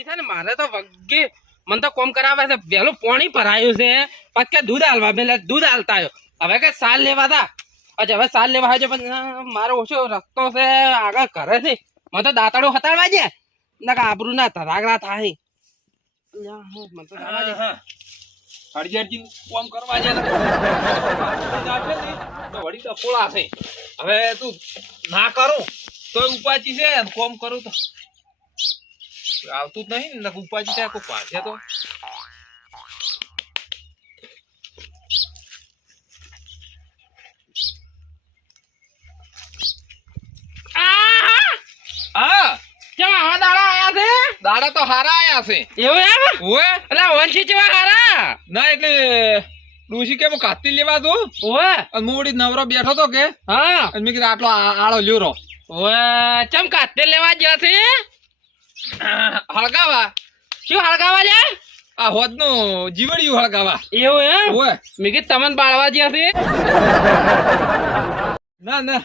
ડોશી છે ને મારે તો વગે મને તો કોમ કરાવે છે પેલું પાણી ભરાયું છે પછી કે દૂધ હાલવા પેલા દૂધ હાલતા આવ્યો હવે કે સાલ લેવા તા પછી હવે સાલ લેવા આવજો પણ મારો ઓછો રસ્તો છે આગળ ઘરે છે મને તો દાંતડો હતાડવા છે ના કે આબરૂ ના ધરાગરા થાય મને તો જવા દે હરિયાજી કોમ કરવા છે તો વળી તો પોળા છે હવે તું ના કરું તો ઉપાચી છે કોમ કરું તો આવતું જ નહીં ને ઉપાચી થાય કોઈ પાછે તો હા કેમ આવા દાડા આયા છે દાડા તો હારા આયા છે એવું એમ ઓએ એટલે વંશી જેવા હારા ના એટલે ડોશી કે હું કાતી લેવા દઉં ઓએ અને મોડી નવરો બેઠો તો કે હા અને મેં કીધું આટલો આળો લ્યો ઓએ ચમ કાતે લેવા ગયા છે હળગાવા શું હળગાવા લે આ હોદ નું જીવડિયું હળગાવા એવું એમ ઓએ મેં કીધું તમને બાળવા ગયા છે ના ના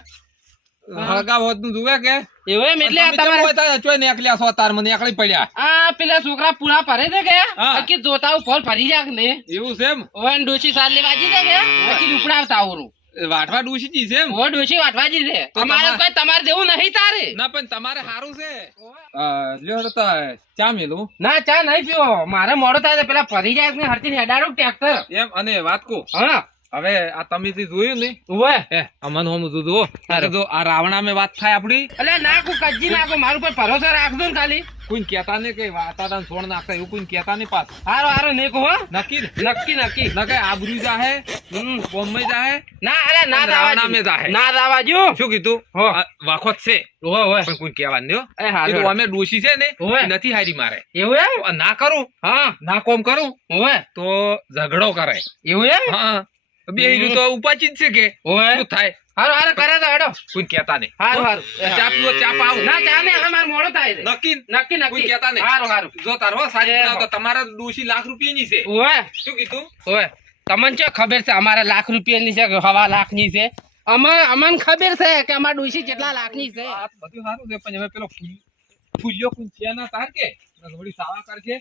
હળગાવ હોદ નું જુએ કે એવું એમ એટલે તમે તમારે ચોય નીકળ્યા છો તાર મને એકલી પડ્યા આ પેલા છોકરા પૂરા ભરે છે કે હા. કે જોતા ફોન ભરી જાક ને એવું છે એમ ઓન ડોશી સાલ લેવાજી છે કે પછી ઉપડાવતા આવરું વાટવા ડોશી જી છે એમ ઓ ડોશી વાટવાજી છે તો અમારે તમારે- કોઈ તમારે દેવું નહીં તારે ના પણ તમારે સારું છે લ્યો તો ચા મેલું ના ચા નહીં પીવો મારે મોડો થાય તો પેલા ભરી જાય ને હરતી હેડાડું ટ્રેક્ટર એમ અને વાત કો હા હવે આ તમે જે જોયું ને ઓએ એ અમન હોમ જુદો જો આ રાવણા મેં વાત થાય આપડી એટલે નાખો કજી નાખો મારું પર ભરોસો રાખજો ને ખાલી કોઈ કહેતા ને કે વાતાતા છોડ નાખતા એવું કોઈ કહેતા નહીં પાછું હારો હારો નહીં કહો હો. નક્કી ને? નક્કી નક્કી ના કઈ આબરૂ જાહે બોમ્બે જાહે ના અરે ના રાવણા મેં દાવા જાહે. ના દાવા જો શું કીધું હો. આ વાખોત છે ઓય ઓય પણ કોઈ કહેવાનું નહીં હો. એ હારો કીધું અમે ડોશી છે ને ઓવે. એ નથી હારી મારે એવું એમ તો ના કરું હા ના કોમ કરું ઓય તો ઝઘડો કરે એવું એમ હા બે હીરું તો ઉપાચી જ છે કે ઓય શું થાય હારો હારો કરે તો હેડો કોઈ કહેતા નહીં હારું હારું ચા પીવો ચા પાવ ના ચા ને હવે મારે મોડો થાય છે નક્કી નક્કી કોઈ નક્કી કહેતા નહીં હારું હારું જો તારો સાચી એ બનાવ તો તમારા ડોશી લાખ રૂપિયાની છે ઓય શું કીધું ઓય તમને શું ખબર છે અમારે લાખ રૂપિયાની છે કે હવા લાખની છે અમને ખબર છે કે અમાર ડોશી કેટલા લાખની છે આ બધું સારું છે પણ હવે પેલો ફૂલ્યો કોઈ છે ના તાર કે થોડી સાવા કર છે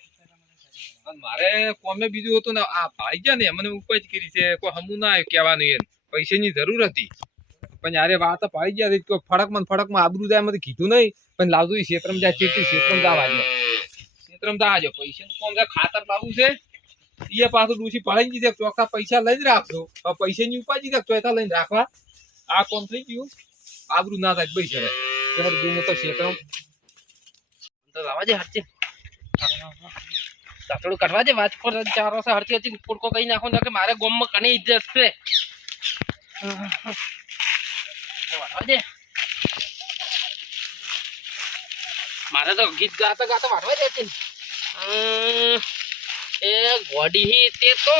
અને મારે કોમે બીજું હતું ને આ ભાઈ ગયા ને મને ઉપજ કરી છે કોઈ હમું ના આવ્યું કહેવાનું એમ પૈસાની જરૂર હતી પણ યારે વાત પાડી ગયા કોઈ ફડકમાં આબરૂ જાય મને કીધું નહીં પણ લાવજો એ ક્ષેત્રમાં જાય ચેતી ક્ષેત્રમાં જવા દો ક્ષેત્રમાં જવા દો પૈસાનું કોમ છે ખાતર લાવવું છે એ પાછું ડૂસી પડાઈ ગઈ છે ચોખ્ખા પૈસા લઈને રાખજો હવે પૈસાની ઉપાજી છે ચોથા લઈને રાખવા આ કોમ થઈ ગયું આબરૂ ના થાય પૈસા તો ક્ષેત્રમાં તો લાવા દે હરચી દાતડું કાઢવા દે વાત પર ચારો છે હરચી હરચી ફૂડકો કઈ નાખો ને કે મારે ગોમમાં કની ઇજ્જત છે વાટવા દે મારે તો ગીત ગાતા ગાતા વાટવા દે છે એ ગોડી તે તો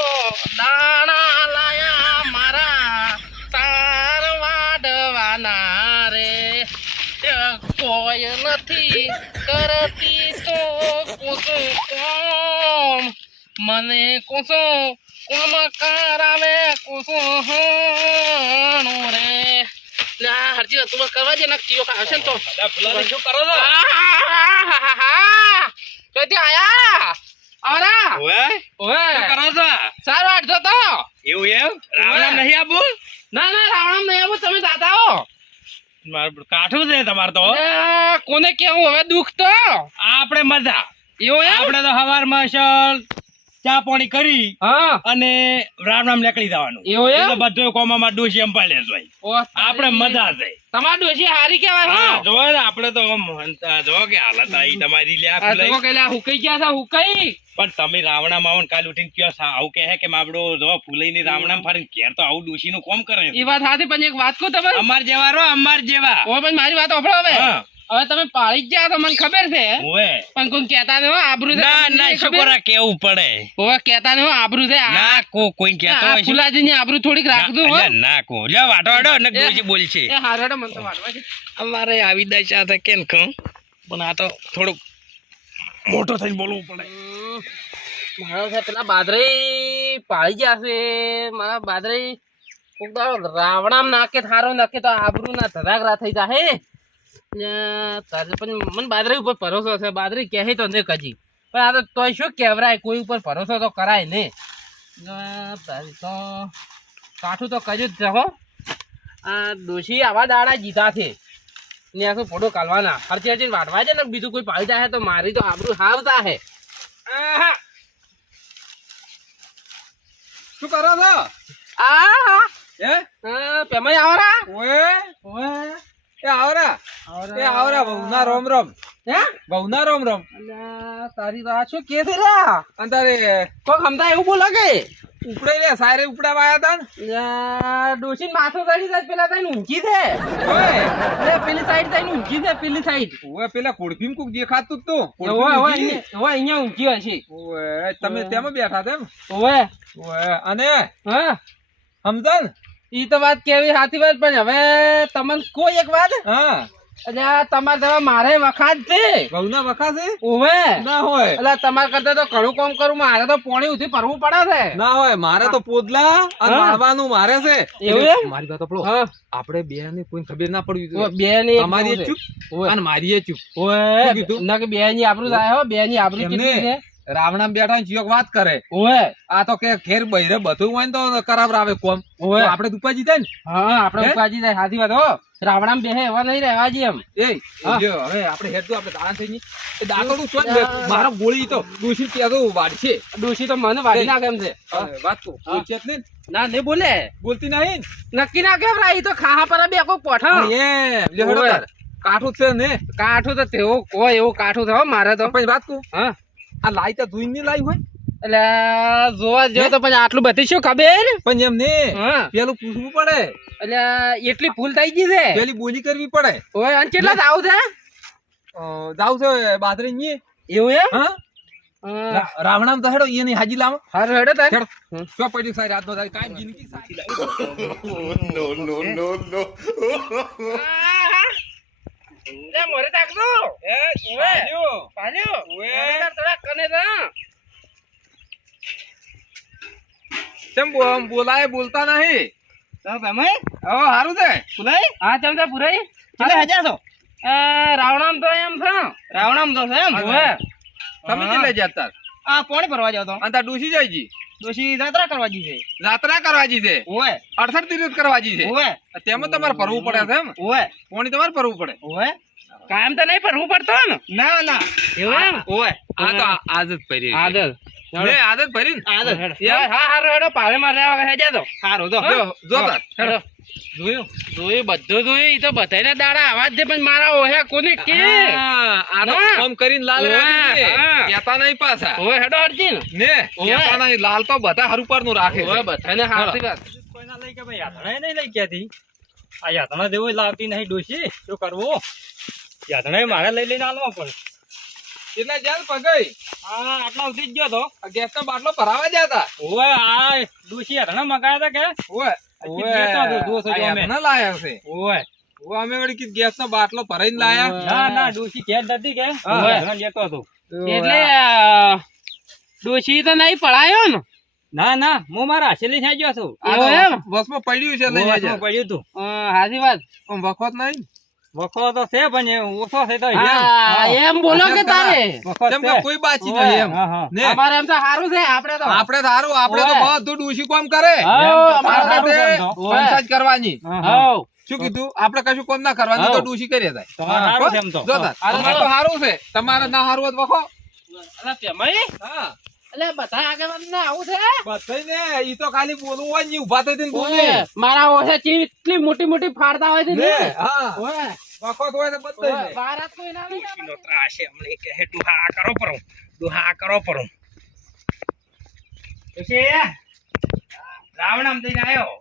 દાણા લાયા મારા તાર વાડવાના રે કોઈ નથી કરતી તો કોશું કોમ મને કોશું કોમ કરાવે કોશું હાણો રે લા હરજી તું કરવા દે નક્કી આવશે ને તો શું કરો છો તો આયા આવરા ઓય ઓય શું કરો છો સારું આટજો તો એવું એમ રાવણા નહીં આવું ના ના રાવણ નહીં આવું તમે દાદા હો કાઠું છે તમારે તો કોને કેવું હવે દુઃખ તો આપણે મજા એવું એમ આપણે તો હવારમાં ચા પાણી કરી હા અને રામ રામ નીકળી જવાનું એવું એમ એટલે બધો કોમામાં ડોશી અંપાડે છે આપણે મજા છે તમાર ડોશી હારી કેવાય હા હા જો ને આપણે તો આમ હંતા જો કે હાલત આવી તમારી લે આ આખું તો લઈ કેલા હુકાઈ ગયા છે હુકાઈ પણ તમે રાવણા માવન કાલ ઉઠીને કયો આવું કહે કે માબડો જો ફૂલઈની રાવણા ફરીને ઘેર તો આવું ડોશીનું કોમ કરે એ વાત હાથી પણ એક વાત કહું તમે અમાર જેવા રો અમાર જેવા ઓ પણ મારી વાત સાંભળો હવે હા હવે તમે પાળી જ ગયા તો મને ખબર છે ઓએ પણ કોઈ કહેતા નહીં હો આબરૂ છે ના તમને ના નહીં ખબર? છોકરા કેવું પડે ઓવે કહેતા નહીં હો આબરૂ છે ના કોઈ કહેતો હોય છે ફુલાજીની આબરૂ થોડીક રાખજો હો અલ્યા ના કો લે વાટો વાટો ને ડોશી બોલ છે એ હારડો મને તો વાટવા છે અમારે આવી દશા છે કેમ કહું પણ આ તો થોડુંક મોટો થઈને બોલવું પડે મારો છે પેલા બાદરી પાળી ગયા છે મારા બાદરી કોક દાડો રાવણામ નાકે થારો નાકે તો આબરૂ ના ધરાગરા થઈ જાય પણ મને બાદરી ઉપર ભરોસો છે બાદરી કહે તો ને કજી પણ આ તો તોય શું કહેવરાય, કોઈ ઉપર ભરોસો તો કરાય નહીં. તારી તો કાઠું તો કર્યું જ છે હો. આ ડોશી આવા દાડા જીતા છે ને આ શું ફોટો કાઢવાના હરચી હરચી વાટવા છે ને બીજું કોઈ પાડી જાય તો મારી તો આબરૂ હાવતા હે. આહા. શું કરો છો? આહા. હે પેમાઈ આવરા. ઓએ એ આવરા બહુના રોમ રોમ. હે બહુના રોમ રોમ. અલ્યા તારી તો આ શું કે છે લ્યા? અંતારે કોક હમતા એવું બોલો કે ઉપડે રે સારે ઉપડાવા આયા તા ડોશી માથું ચડી જાય પેલા તઈને ઊંચી છે. ઓય અરે પેલી સાઈડ તઈને ઊંચી છે, પેલી સાઈડ. ઓય પેલા કોડફીમ કોક દેખાતું જ તું. ઓય અહીંયા ઊંચી હશે. ઓય તમે તેમાં બેઠા તેમ. ઓય ઓય અને હા સમજન ઈ તો વાત કેવી સાચી વાત, પણ હવે તમને કોઈ એક વાત હા અલ્યા તમારે જેવા મારે વખાત છે. બહુના વખા છે ઓવે ના હોય એટલે તમારા કરતા તો ઘણું કામ કરું, મારે તો પોણી ઉઠી ભરવું પડે છે. ના હોય મારે તો પોદલા અને મારવાનું મારે છે. એવું એમ? મારી વાત આપણો હા આપણે બે ને કોઈ ખબર ના પડવી જોઈએ. બે ની તમારી ચૂપ અને મારી ચૂપ. ઓય શું કીધું? ના કે બે ની આબરૂ થાય હો, બે ની આબરૂ કેટલી છે. રાવણા બેઠા ને ચિયોક વાત કરે. ઓય આ તો કે ઘેર બૈરે બધું હોય ને તો કરાબર આવે કોમ. ઓય તો આપણે દુપાજી થાય ને. હા આપણે હે? ઉપાજી જાય સાચી વાત હો. રાવણામ બેહે એવા નહીં રહેવા જી એમ. એ હા. જો હવે આપણે હેડ તો આપણે દાણા થઈ ગઈ. એ દાંતોડું છો ને મારો ગોળી તો દોશી કેદો વાડશે. ડોશી તો મને વાડી નાખે એમ છે. વાત તો હા. બોલશે જ નહીં ને. ના નહીં બોલે, બોલતી નહીં ને. નક્કી ના કેવરા, ઈ તો ખાહા પર બે કોઈ પોઠા. એ લે હેડો ઓય. તાર. કાઠું જ છે ને. કાઠું તો તેવું કોઈ એવું કાઠું થયો મારે તો. પછી વાત કહું હા આ લાઈ તો ધોઈને નહીં લાવી હોય એટલે જોવા જો તો પછી આટલું બધી શું ખબર. પણ એમ ને હા પેલું પૂછવું પડે, એટલે એટલી ભૂલ થઈ ગઈ છે. પેલી બોલી કરવી પડે. ઓય અને કેટલા દાવ છે જાવ છે બાદરી ની. એવું એમ. હા રાવણામ તો હેડો એની હાજી લાવો. હારું હેડો તાર. હેડો શું પડ્યું સારી રાત નો તારી કાઈ જિંદગી સારી લે મોરે તાકજો. એ પાલ્યો પાલ્યો ઓય. ઓય થોડા કને રા. કેમ બોલાય બોલતા નહીં. તો ભાઈ ઓ હારું છે પુરાઈ. હા ચમચા પુરાઈ. કેટલા હજાર છો? રાવણામ તો એમ છે. રાવણામ તો છે એમ. ઓય તમે કેટલે જતા? આ પોણી ભરવા જાવ તો. અને તાર ડૂસી જાય જી. દોશી જાત્રા કરવા જી છે. જાત્રા કરવા જી છે. ઓય 68 તીર્થ કરવા જી છે. ઓય તેમાં તમારે ભરવું પડે છે એમ. ઓય પોણી તમારે ભરવું પડે. ઓય કાયમ તો નહીં ભરવું પડતો ને. ના ના એવું એમ. ઓય આ તો આદત ભરી છે. આદલ લે આદત ભરી ને. આદલ હા હારું હેડો પાવે માં રહેવા હેજા તો. હારું તો જો તાર હેડો. જોયું જોયું બધું જોયું. ઈ તો બધાને દાડા આવાજ દે, પણ મારા ઓહ્યા કોને કે. આ તો હા. કામ કરીને લાલ ઓય, રાખી દે. હા. કહેતા નહીં પાછા ઓય હેડો અર્જુન. ને ઓય. કહેતા નહીં લાલ તો બધા હર ઉપર નું રાખે ઓય છે. બધાને હાથી વાત. કોઈના લઈ કે ભાઈ યાતણા નહીં લઈ ક્યાંથી આ યાતણા દેવો લાવતી નહીં ડોશી શું કરવું યાતણા મારે લઈ લઈને આલવા પડે એટલે જેલ પગઈ આ આટલા સુધી જ ગયો તો ગેસ નો બાટલો ભરાવા ગયા હતા. ઓવે આ ડોશી યાતણા મગાયા હતા કે ઓય લેતો હતો, દોસ્ત જો અમે. ના લાયા છે. ઓવે ઓય અમે વળી કીધું ગેસ નો બાટલો ભરાઈને લાયા. ના ના ડોશી ઘેર નથી કે હા. યાતણા લેતો હતો એટલે ડોશી તો નહીં પડાયો ને. ના ના હું મારા હાસેલી થઈ ગયો છું આ તો એવું એમ? બસમાં પડ્યું છે લઈ વખતમાં જજે. પડ્યું તું હાથી વાત. આમ વખત નહીં. વખો તો છે પણ એ ઓછો છે તો હા, એમ બોલો કે તારે. વખત જેમ કે છે. કોઈ બાચી નહીં એમ. હા હા ને અમારે એમ તો સારું છે. આપણે તો આપણે સારું આપણે તો ઓય. બધું ડૂસી કામ કરે. હાઉ, અમારે સારું આપણે છે એમ તો. ઓય. પંચાયત કરવાની. હા, હા. હાઉ. શું કીધું આપણે કશું કામ ના કરવાનું તો હા. ડૂસી કરીએ જાય. તમારે સારું છે એમ તો જો તાર, તમારે તો સારું છે. તમારે ના સારું હોત વખો. અલા પેમાઈ, હા અલા બધા આગેવાનને આવું છે. બધાય ને ઈ તો ખાલી બોલવું હોય ને ઈ ઊભા થઈ થઈને બોલે. ઓય, મારા ઓછે કેટલી મોટી મોટી ફાડતા હોય છે ને. ને હા ઓય, વખત હોય ને ઓય, બધાય ને. બારાત કોઈ ના આવે. ડોશીનો ત્રાસ છે હમણાં કે હે ડુહા કરો પરો ડુહા કરો પરો ડોશી રાવણામ થઈને આવ્યો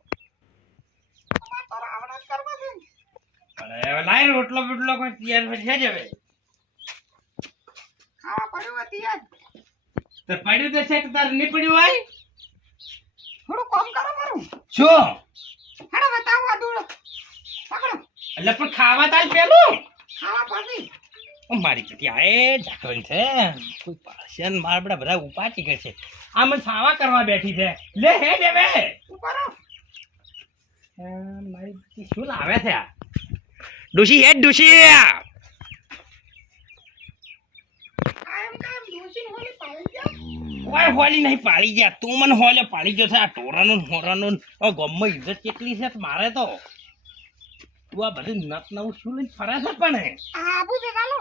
અરે હવે લાઈ રોટલો બીટલો કોઈ તૈયાર થઈ છે હવે તો પડ્યું તો છે કે તાર નહીં પડ્યું હોય થોડું કામ કરો મારું શું હેડો બતાવો આ દૂર પકડો એટલે પણ ખાવા તાર પેલું ખાવા પાડી ઓ મારી પેટી આ એ ઢાકણ છે કોઈ પાસે ને મારા બધા ઉપાટી કે છે આ મને ખાવા કરવા બેઠી છે લે હે દેવે કરો મારી પેટી શું લાવે છે આ ડોશી હેડ ડોશી કાયમ કાયમ દોશી હોને કોઈ હોલી નહીં પાડી ગયા તું મને હોલે પાડી ગયો છે આ ટોરાનું ને હોરાનું ગમમાં ઇજ્જત કેટલી છે મારે તો તું આ બધું નત નવું શું લઈને ફરે છે પણ આ આબુ છે ચાલો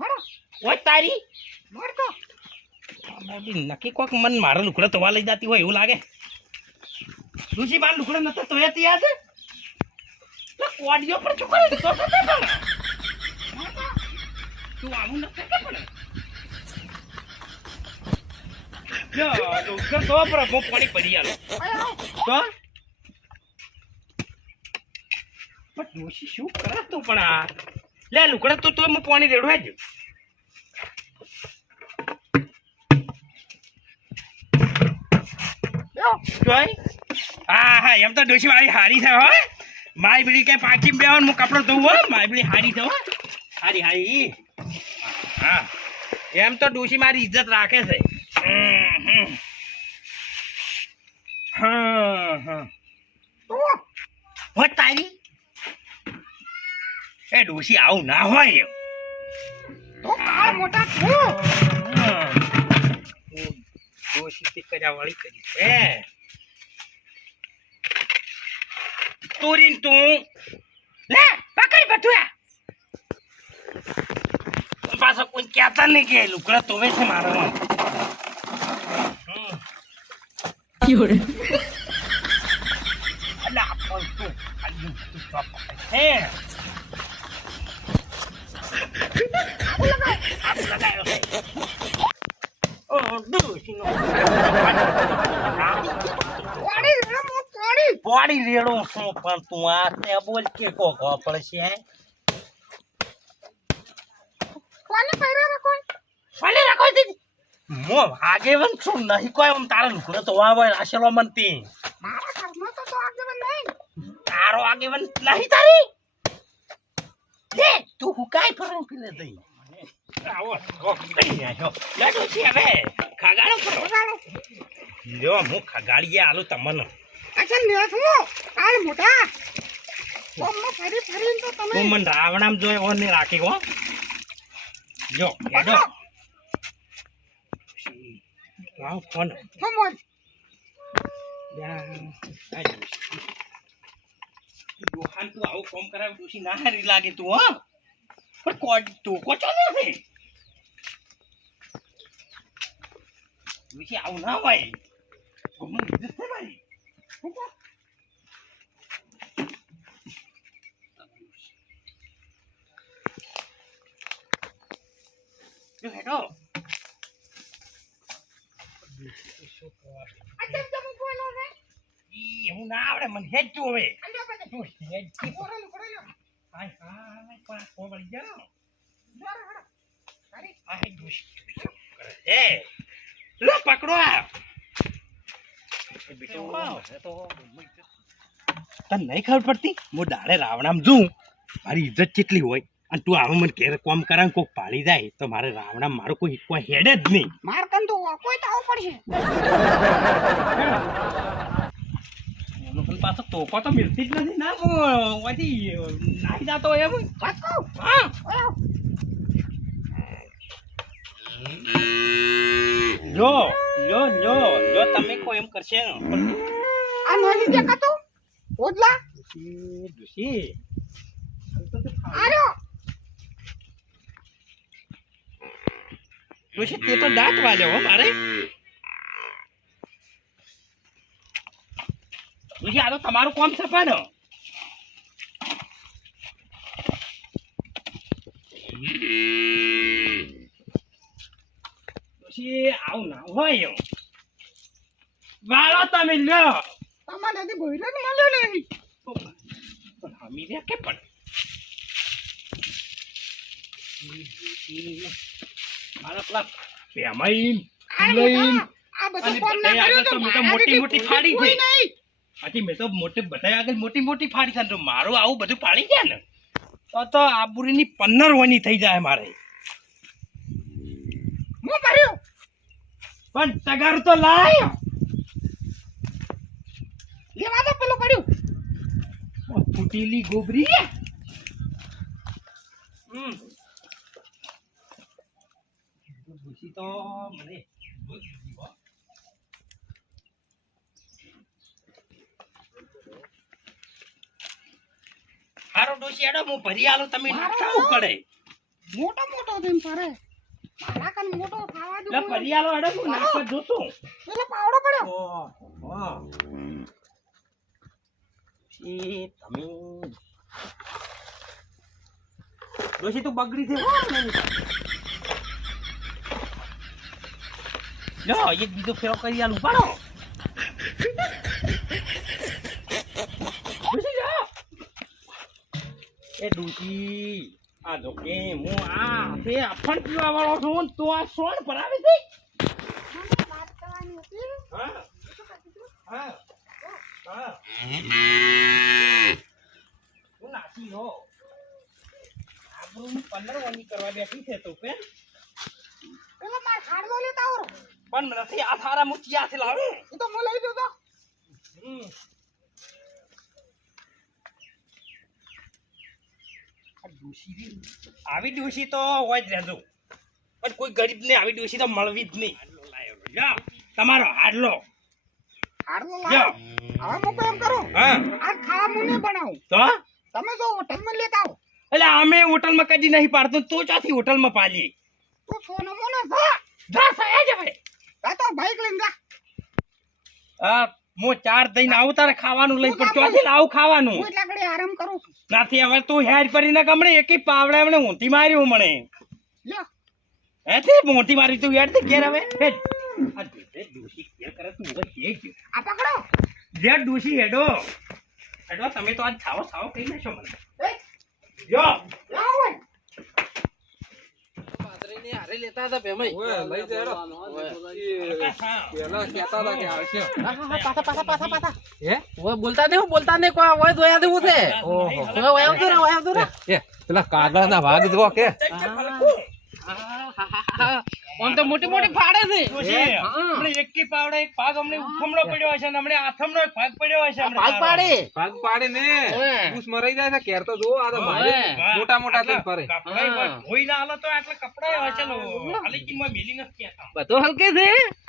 હેડો ઓય તારી મોર તો નક્કી કોક મન મારો લુકડો તોવા લઈ જતી હોય એવું લાગે ઋષિ માર લુકડો નતો તો યાદ છે તો કોડિયો પર ચૂકો તો પણ તું આવું નથી કે પણ જો લુકડો તો પર મો પાણી પડી આલો તો પણ ઋષિ શું કરે તું પણ આ લે લુકડો તો મો પાણી રેડવા જ જોઈ હા હા એમ તો ડોશી મારી હારી છે હો મારી બીડી કઈ પાકી બેવાનું હું કપડો ધોવું હો મારી બીડી હારી છે હો હારી હારી હા એમ તો ડોશી મારી ઇજ્જત રાખે છે હા હા હો તારી એ ડોશી આવું ના હોય તો કાળ મોટા તું ડોશી તે કર્યા વાળી કરી છે તુરીન તું લે પકડ બટુયા પાછો કોઈ કહેતા નહીં કે લુકડા તોવે છે મારો અલા પણ તું ખાલી તું ચોપ હે આબુ લગાયો ઓ ડોશીનો પાણી રમો પાણી પાડી રેડો શું પણ તું આ તે બોલ કે કોકો પડશે કોને પહેરા રાખો ફાલે રાખો દીદી મો આગેવન છું નહીં કોઈ આમ તારા લુકડો તો વાવે આશરો મનતી મારા ઘરમાં તો આગળ નહીં તારો આગેવન નહીં તારી લે તું હુકાઈ ફરન પીલે દઈ આવો ઓ કઈ આયો લાડો છે હવે ખાગાડો કરો લ્યો હું ખગાડીએ આલુ તમને અચ્છા લે તું કાળ મોટા કોમમાં ફરી ફરીને તો તમે તું મને રાવણામ જોઈ ઓર ને રાખી હો જો હેડો વાવ ફોન સમોલ દોહાન તું આવું કોમ કરાવ ડોશી ના હારી લાગે તું હો પણ કોડ તું કો ચાલે છે ડોશી આવું ના હોય કોમ ઇજ્જત છે ભાઈ જો હેડો અચ્છા તમે બોલો ને ઈ હું ના આવડે મને હેડ તું હવે અલ્યો બધે તું હેડ કી બોલો લ્યો હાય હાય પણ કોબળી જાઓ જોર હડો તારી આ હે ડોશી એ લો પકડો આ તને નહીં ખબર પડતી હું દાડે રાવણામ જોઉં મારી ઇજ્જત કેટલી હોય અને તું આવું મને ઘેર કોમ કરાવ કોક પાડી જાય તો મારે રાવણામ મારો કોઈ હેડ જ નહીં માર કન તો કોઈ તો આવું પડશે પાછો તોકો તો મિલતી જ નથી ના વાથી નાખી જાતો એમ પાછો હા ઓયો જો જો જો જો તમે કોઈ એમ કરશે આ નહી દેખાતો ઓદલા દુસી આરો દુસી તે તો દાંત વાલ્યો હો મારે દુસી આ તો તમારું કોમ છે પણ દુસી આવું ના હોય વાળો તમે લ્યો તમારે હજી બોઈલો ને મળ્યો નહીં પણ હમી રે કે પણ મારા પેલા પેમાઈન લઈન આ બધું અને કોમ ના બધાય કર્યો આગળ તો મેં તો મારાથી મોટી મોટી ફાડી કોઈ છે. નહીં આથી મેં તો મોટે બધા આગળ મોટી મોટી ફાડી છે તો મારું આવું બધું પાડી ગયા ને તો આબુરીની 15 વાની થઈ જાય મારે હું ભર્યો પણ તગાર તો લાય લેવા દો પેલું પડ્યું ફૂટેલી ગોબરી ઘુસી તો મને હારો ડોશી હેડો હું ભરી આલું તમે નાખતા ઉકળે મોટો મોટો જેમ ફરે મારા કન મોટો ખાવા લે જો ભરી આલો હેડો હું નાખવા જોતું પેલો પાવડો પડ્યો એ તમે ડોશી તું બગડી છે લો એક બીજો ફેરો કરી આલું પાડો ડોશી લો એ ડોશી આ જો કે હું આ તે અફણ પીવા વાળો છું તો આ સોણ ભરાવે છે મને વાત કરવાની હતી હા હા હા હું નાસી લો આપણું 15 વાની કરવા બેઠી છે તો પેન પેલો માર ખાડવો લેતા આવો પણ નથી આ થારા મુચિયાથી લાવું એ તો મને લઈ દો તો આ ડોશી રી આવી ડોશી તો હોય જ રહેજો પણ કોઈ ગરીબને આવી ડોશી તો મળવી જ નહીં લ્યો તમારો હાડલો હાડવો લ્યો લાવો હવે હું એમ કરું હા આ ખાવા હું નહીં બનાવું તો તમે જો હોટલમાં લેતા આવો એટલે અમે હોટલમાં કદી નહીં પાડતું તો ચાથી હોટલમાં પાલી તું સોનો મોનો જા જા સાયા જ ભાઈ જા તો બાઈક લઈને જા હા હું ચાર દઈને આવું તારે ખાવાનું લઈ પણ ચોથી લાવું ખાવાનું હું એટલા ઘડી આરામ કરું છું નાથી હવે તું હેડ કરીને ગમણે એકી પાવડે એમણે ઊંધી માર્યું મને લ્યો હેથી ઊંધી મારી તું હેડ તે ઘેર હવે હેડ આ જે ડોશી ઘેર કરે તું હવે કે ગયો આ પકડો જે ડોશી હેડો હેડો તમે તો આજ છાવો છાવો કહી નાખો મને એ જો લાવો હોય પાદરીને હારે લેતા હતા ભેમાઈ. ઓય, લઈ જાય હેડો. પેલા કહેતા હતા કે આવશે. હા, હા, પાછા, પાછા, પાછા, પાછા. હે? ઓય, બોલતા નહીં, બોલતા નહીં, કોઈ ઓય દોયા દેવું છે. ઓહો. ઓય, આવતું રહે, ઓય, આવતું રહે. પેલા કાગળના ભાગ જો કે આમ તો મોટી મોટી ફાડે છે. ડોશી હા. હમણે એકી પાવડે એક ભાગ હમણે ઉખમણો પડ્યો હશે ને હમણે આથમણો એક ભાગ પડ્યો હશે હમણે ભાગ પાડે. ભાગ પાડે ને ઓય. પૂછ મરાઈ જાય છે કેર તો જો આ તો મારે ઓય. મોટા મોટા થઈને ફરે કપડાય હા. ધોઈ ના આલો તો આટલા કપડાય હશે ને ખાલી કિંમત મેલી નથી કહેતા બધું હલકે છે.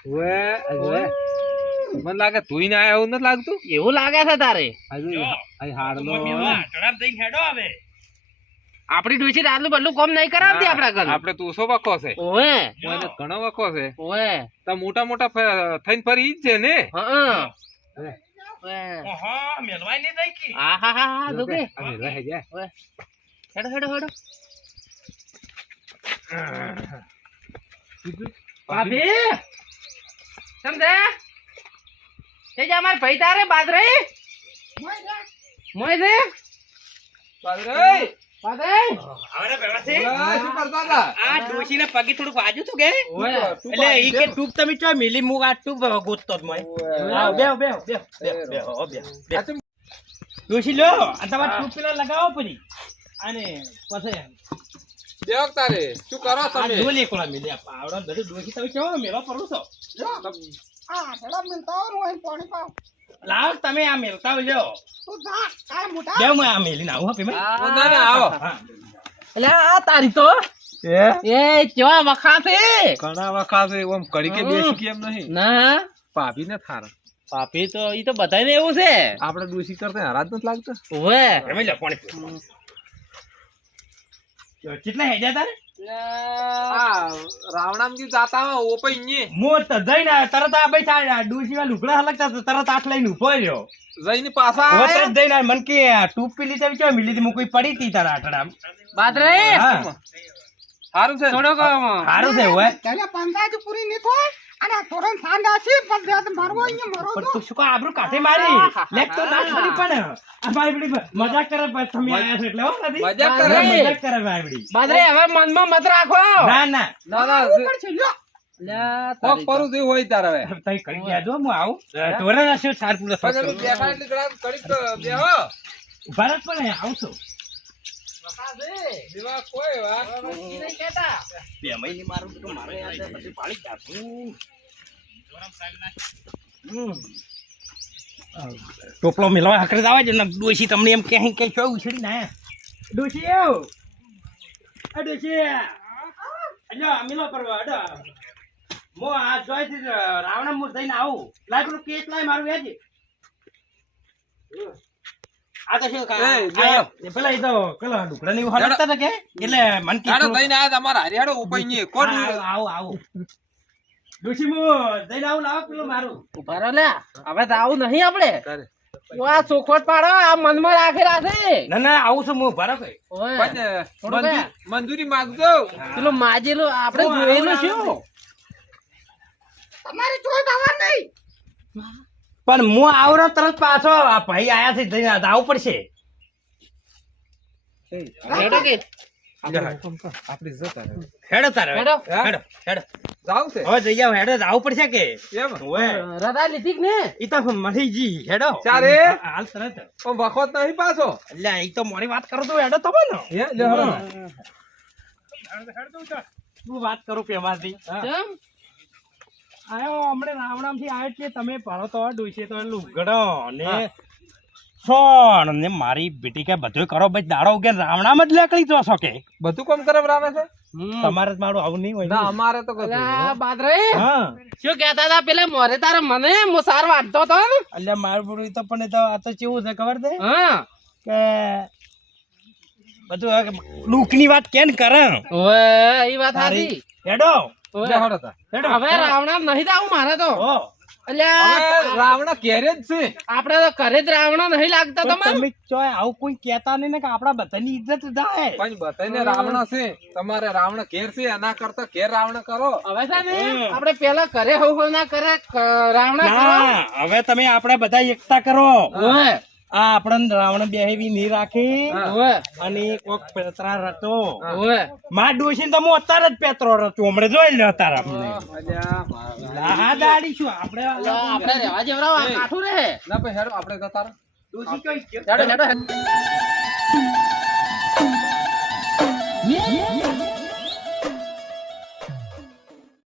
ઓય મને લાગે ધોઈને આયા એવું નથી લાગતું એવું લાગે છે તારે. જો હાડલો ઝડપ દઈને હેડો આવે આપડી ડોશી આટલું બધું કામ નહીં કરાવતી આપડા ઘર. આપણે તો ઓછો વખો છે ઓય. ઓયને ઘણો વખો છે ઓય. તો મોટા મોટા થઈને ફરી ઈ જ છે ને હા. ઓય. હા મેલવાય નહીં દઈ કી આ હા હા હા દુકે. હવે રહે જાય ઓય. હેડો હેડો હેડો. ભાભી સમજે તે જે અમાર ભાઈ તારે બાદરે મોય છે પાદરે બાદરે. આવરે બેવા છે ઓય, શું કરતા હતા આ ડોશીને પગે થોડુંક વાજ્યું તું કે ઓય. એટલે ઈ કે ટૂંક તમે ચો મિલી મુગ આ ટૂંક ગોતતો જ મોય આવ બેહો બેહો બેહો બેહો બેહો ડોશી લો આ તમાર ટૂંક પેલા લગાવો પછી અને પછી દેખ તારે શું કરો આ તમે ડોલી કોળા મિલ્યા પાવડો બધું ડોશી તમે કેવો મેલો પડો છો આ ઝડપ મિલતા હોય પાણી પાવ લાવ તમે આ મેલતા લ્યો તું જા કાય મોટા બે હું આ મેલીને આવું હા પેમેન્ટ ના ના આવો હા એટલે આ તારી તો એ કેવા વખા છે ઘણા વખત છે ઓમ કડી કે બેસી કેમ નહીં ના ભાભી ને થારા પાપી તો ઈ તો બધાને એવું છે. આપણે ડોસી કરતા હરાજ નથી લાગતો ઓય. પેમેન્ટ લ્યો પાણી પીવો કેટલા હેડ્યા તારે આ રાવણામજી જાતા હોય ઓપઈ ને મોર તો જઈને આવ્યો તરત આ ભાઈ સાડા ડોશીમાં લુગડા હલકતા તો તરત આઠ લઈને ઉભો રહ્યો જઈને પાછા હવે આયા. તરત જઈને આવ્યો. મને કે ટૂપ પીલી તમે ચો મિલી હતી મુકઈ પડી હતી તારા આઠડા બાદરે હા સારું છે થોડોક સારું છે હોય ચાલે પંદાજ પૂરી નહીં થાય અને થોડો સાંજ આસી પણ જાત મારવો અહીંયા મરો પણ તો તું શું કહો આબરૂ કાઢે મારી લેક તો ના છોડી પણ આ મારી બડી મજાક કરે પણ તમે આયા છો એટલે હો કદી મજાક કરે? મજાક કરે મારી બડી બાદરે હવે મનમાં મત રાખો. ના ના ના ના ઉપર છે લ્યો લ્યા, કોક તારી પરું જેવું હોય તારે હવે તઈ કરી ગયા જો હું આવું તોરે ના સાર પૂરો પછી પેલું બેઠા એટલે ઘણા કડીક બેહો ભારત પણ આવું છું જેવા કોઈ વાત ઈ નહીં કહેતા. બે મહિને મારું તો મારે યાદ છે, પછી પાડી જાતું ટોપલો મેલવા હકરે જ આવે છે ને ડોશી તમને એમ કે કઈ છો ઉછળી ના ડોશી આવ આ ડોશી અજો મિલો પરવા અડો હું આ જોઈથી રાવણ હું જઈને આવું લાય પેલું કેટલાય મારું વેજ આ તો શું પેલા એ તો પેલા ઢુકડા ની હલતા હતા કે એટલે મન હેડો કીધું તઈને આ તમારા હારી ઉપાય નહીં કોણ આવું ડોશી હું જઈને આવું લાવો પેલું મારું ઉભા રહો લે હવે તો આવું નહીં આપણે આ ચોખવટ પાડો આ મનમાં રાખી રાખે ના ના આવું છું હું ભરો કઈ પણ મંજૂરી માંગજો પેલું માજેલું આપણે જોયેલું શું તમારે જોઈ આવવા નહીં પણ હું આવરો તરત પાછો આ ભાઈ આયા છે જઈને આવું પડશે હેડો કે આપણે જતા રહે. હેડો તારે હેડો. હેડો હેડો જાવ છે હવે જઈ આવ હેડો આવું પડશે કે એમ ઓએ રદા લીધી કે ને ઈ તો મળી જી હેડો ચારે? હાલ તરત પણ વખત નહીં પાછો એટલે ઈ તો મોરી વાત કરું તો હેડો તમે ને હે લે હેડો. શું વાત કરું પેમાંથી કેમ આયો હમણે રાવણામ થી આવ્યો છે તમે ભરો તો ડોશે તો લુગડો ને સોણ ને મારી બેટી કે બધું કરો ભાઈ દાડો કે રાવણામ જ લેકડી જો છો કે બધું કામ કરે આવે છે તમારે જ મારું આવું નહીં હોય ના અમારે તો કશું અલા બાદરે હા શું કહેતા હતા પેલે મોરે તારે મને હું સાર વાટતો હતો ને એટલે મારું બધું તો પણ એ તો આ તો કેવું છે ખબર છે હા કે બધું દુઃખની વાત કેમ કરે ઓએ ઈ વાત સાચી હેડો ઓએ. લે હેડો તા. હેડો હવે રાવણા નહીં જાવું મારે તો ઓ અલ્યા હવે રાવણા ઘેરે જ છે આપણે તો ઘરે જ રાવણા નહીં લાગતા પણ તમારે તમે ચોય આવું કોઈ કહેતા નહીં ને કે આપણા બધાની ઇજ્જત જાય પણ બધાને રાવણા છે તમારે રાવણ ઘેર છે એના કરતા ઘેર રાવણ કરો હવે છે ને આપણે પેલા ઘરે હોવ ના કરે રાવણા કરો ના હવે તમે આપણે બધા એકતા કરો ઓએ આ આપણને રાવણ બેહેવી નહીં રાખી ઓએ અને કોક પેતરા રતો ઓએ માં ડોશી તો હું અત્યારે જ પેતરો રચું હમણાં જોઈ લે તારા અલ્યા હા દાડી શું આપણે આપણે રહેવા જેવરાવ આ કાઠું રે ના ભાઈ હેડો આપણે જતા રહો. ડોશી કઈ હેડો હેડો